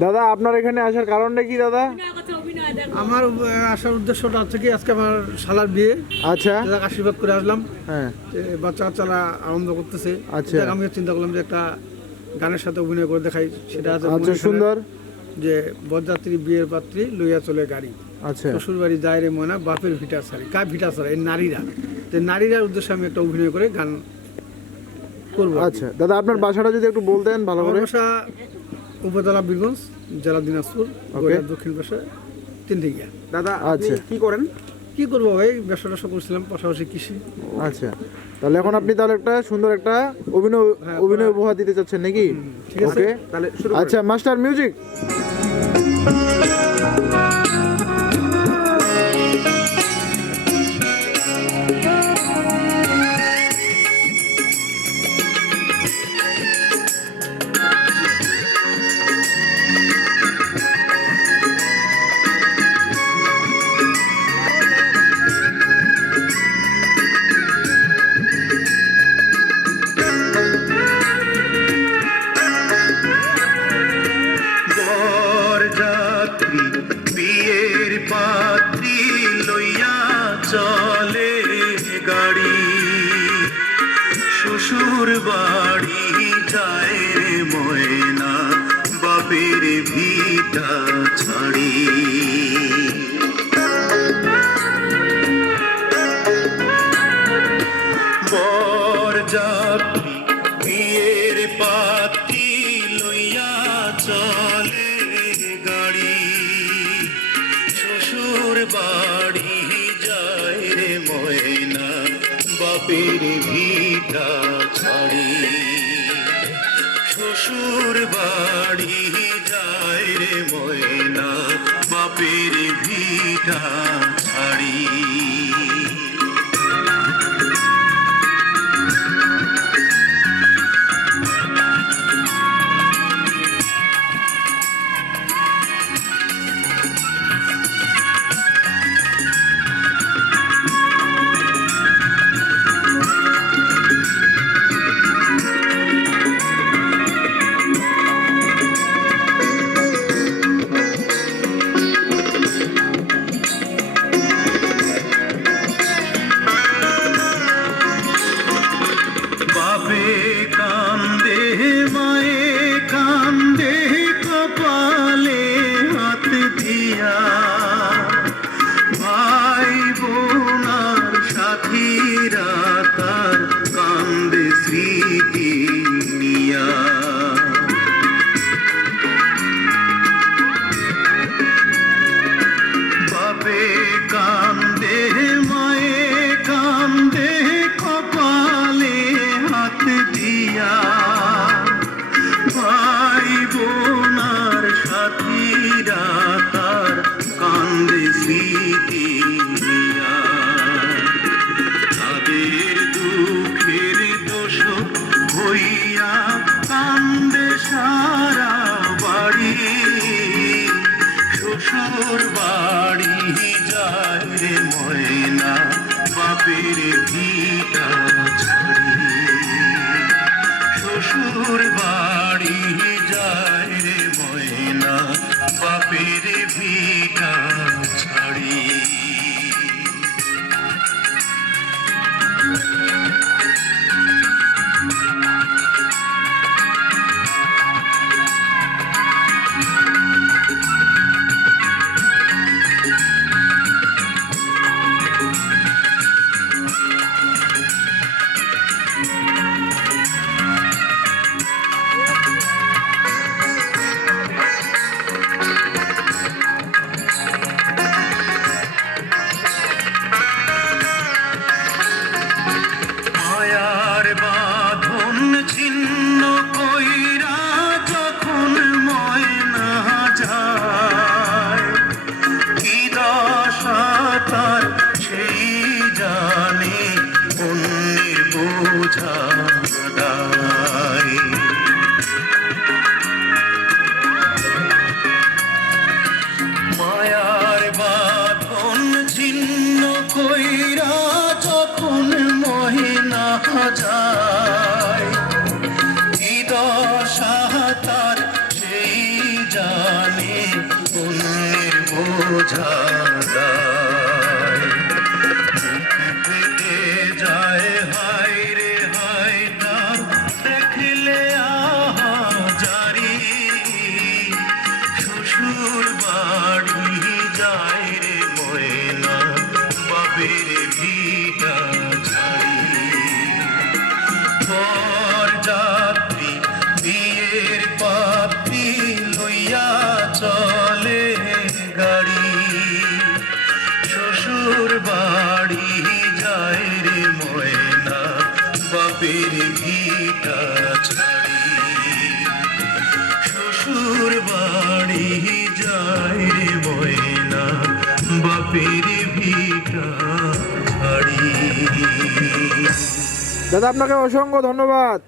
দাদা আপনার এখানে আসার কারণটা কি দাদা? আমার আসার উদ্দেশ্যটা হচ্ছে কি, আজকে আমার শালার বিয়ে। আচ্ছা। যাক আশীর্বাদ করে আসলাম। হ্যাঁ। বাচ্চা কাচ্চারা আনন্দ করতেছে। আচ্ছা। যাক আমিও চিন্তা করলাম যে একটা গানের সাথে অভিনয় করে দেখাই। সেটা আছে আচ্ছা, সুন্দর। যে বরযাত্রী বিয়ের পাত্রী লইয়া চলে গাড়ি, আচ্ছা। শ্বশুর বাড়ি যায় রে ময়না, বাপের ভিটা সারি। কার ভিটা সারি? এই নারীরা। তো নারীরার উদ্দেশ্যে আমি একটা অভিনয় করে গান করবো। আচ্ছা দাদা, আপনার বাসাটা যদি একটু বলতেন ভালো করে। আমার বাসা উপজেলা বীরগঞ্জ, জেলা দিনাজপুর, দক্ষিণ পাশে তিনদিঘিয়া। দাদা আচ্ছা। কি করেন? কি করবো ভাই, ব্যবসা ট্যাবসা করছিলাম, পাশাপাশি কৃষি। আচ্ছা, তাহলে এখন আপনি তাহলে একটা সুন্দর একটা অভিনয় উপহার দিতে চাচ্ছেন নাকি? ঠিক আছে, ওকে, তাহলে শুরু আচ্ছা মাস্টার মিউজিক। বরযাত্রী বিয়ের পাত্রী লইয়া চলে গাড়ি, শ্বশুর বাড়ি যায় রে ময়না, বাপের ভিটা ছাড়ি। বরযাত্রী বিয়ের পাত্রী লইয়া চলে গাড়ি, শ্বশুর বাড়ি যায় রে ময়না, বাপের ভিটা ছাড়ি। শ্বশুর বাড়ি যায় রে ময়না, বাপের ভিটা ছাড়ি। বাপে কান্দে মায়ে কান্দে, কপালে হাত দিয়া, ভাই বোনার সাথীরা তার কান্দে স্মৃতি নিয়া। বাপে কান্দে মায়ে কান্দে, কপালে হাত দিয়া, ভাই বোনার সাথীরা তার কান্দে স্মৃতি নিয়া। তাদের দুঃখের দোষ হইয়া কান্দে সারা বাড়ি, শ্বশুর বাড়ি যায় রে ময়না, বাপের ভিটা ছাড়ি। শ্বশুর বাড়ি যায় রে ময়না, বাপের ভিটা ছাড়ি। মায়ার বাঁধন ছিন্ন কইরা যখন ময়না যায়, কি দশা তার সেই জানে, অন্যের বোঝা দায়। মায়ার বাঁধন ছিন্ন কইরা যখন মহিনা যায়, কি দশা তার সেই যায়। বোঝা দায়। বুক ফেটে যায় হায় রে হায় তা দেখলে আহাজারি। শ্বশুর বাড়ি যায় রে ময়না বাপের ভিটা ছাড়ি। বরযাত্রী বিয়ের পাত্রী লইয়া চলে গাড়ি। শ্বশুর বাড়ি যায় রে ময়না বাপের ভিটা ছাড়ি। শ্বশুর বাড়ি যায় রে ময়না বাপের ভিটা ছাড়ি। দাদা আপনাকে অসংখ্য ধন্যবাদ।